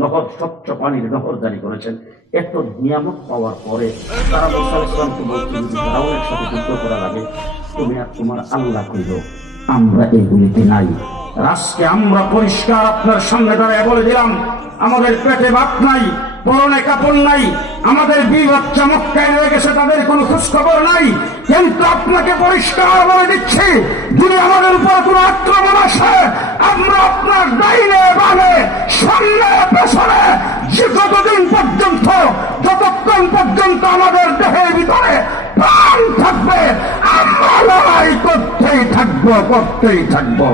নহর, স্বচ্ছ পানির নহর জারি করেছেন। এত নিয়ামত পাওয়ার পরে তারা মুসা ইসলামকে বলছেন, ফেরাউনের সাথে যুদ্ধ করা লাগে, তুমি আর তোমার আল্লাহ কইল, আমরা এগুলিতে নাই। রাষ্ট্রে আমরা পরিষ্কার আপনার সামনে দাঁড়িয়ে বলে দিলাম, আমাদের পেটে ভাত নাই, পরনে কাপড় নাই, আমাদের বিয়ে বাচ্চা মক্কায় রয়ে গেছে, তাদের কোনো খোঁজখবর নাই। কিন্তু আপনাকে পরিষ্কার বলে দিচ্ছি, যদি আমাদের উপর কোনো আক্রমণ আসে, আমরা আপনার ডাইনে বামে সামনে পেছনে যতদিন পর্যন্ত, যতক্ষণ পর্যন্ত আমাদের দেহের ভিতরে প্রাণ থাকবে, আমরা লড়াই করতেই থাকবো, করতেই থাকবো।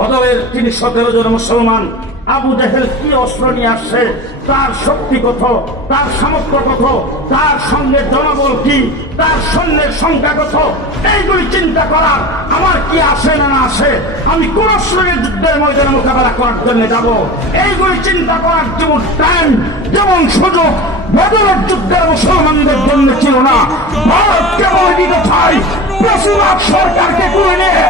বদরের ৩১৭ জন মুসলমান, আবু জাহেল কি অস্ত্র নিয়ে আসছে, তার শক্তি কত, তার সামর্থ্য কত, তার সঙ্গে জনবল কি, তার সৈন্যের সংখ্যা কত, এইগুলি চিন্তা করার আমার কি আসে না আসে, আমি কোন শ্রেণীর যুদ্ধের ময়দানে মোকাবেলা করার জন্য যাব, এইগুলি চিন্তা করার যেমন টাইম, যেমন সুযোগ বদরের যুদ্ধের মুসলমানদের জন্য ছিল না। ভারতকে বলে দিতে চাই, বেশিরভাগ সরকারকে করে নিয়ে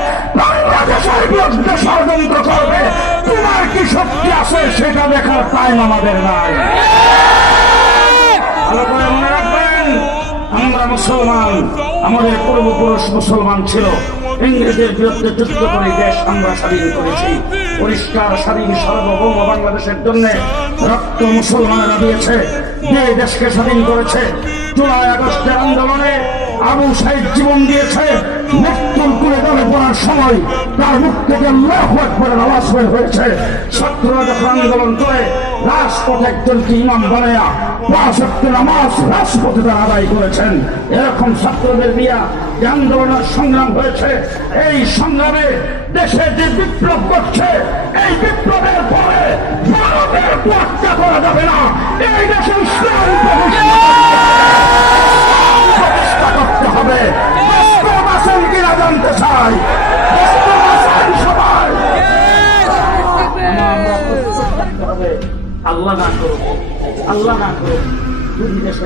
বাংলাদেশের বিরুদ্ধে ষড়যন্ত্র করবে, তোমার কি শক্তি আছে সেটা দেখার টাইম আমাদের নাই। ভালো করে মনে রাখবেন, আমরা মুসলমান, আমাদের পূর্বপুরুষ মুসলমান ছিল, ইংরেজের বিরুদ্ধে যুদ্ধ করে দেশ আমরা স্বাধীন করেছি। পরিষ্কার স্বাধীন সার্বভৌম বাংলাদেশের জন্য রক্ত মুসলমানেরা দিয়েছে, যে দেশকে স্বাধীন করেছে। জুলাই আগস্টের আন্দোলনে আবু সাইদ জীবন দিয়েছে, মৃত্যুর কুলে দলে পড়ার সময় তার মুখ থেকে আল্লাহু আকবারের আওয়াজ বের হয়েছে। ছাত্ররা যখন আন্দোলন করে রাজপথে একজনকে ইমাম বানায়া ৫ ওয়াক্ত নামাজ রাজপথে তারা আদায় করেছেন। এরকম ছাত্রদের নিয়ে যে আন্দোলনের সংগ্রাম হয়েছে, এই সংগ্রামে দেশে যে বিপ্লব করছে, এই বিপ্লবের পরে ভারতের তোয়াক্কা করা যাবে না। এই দেশে ইসলাম প্রতিষ্ঠা করতে হবে। কিনা জানতে চাই, সবাই আল্লাহ না করুক, আল্লাহ না করুক, যদি দেশে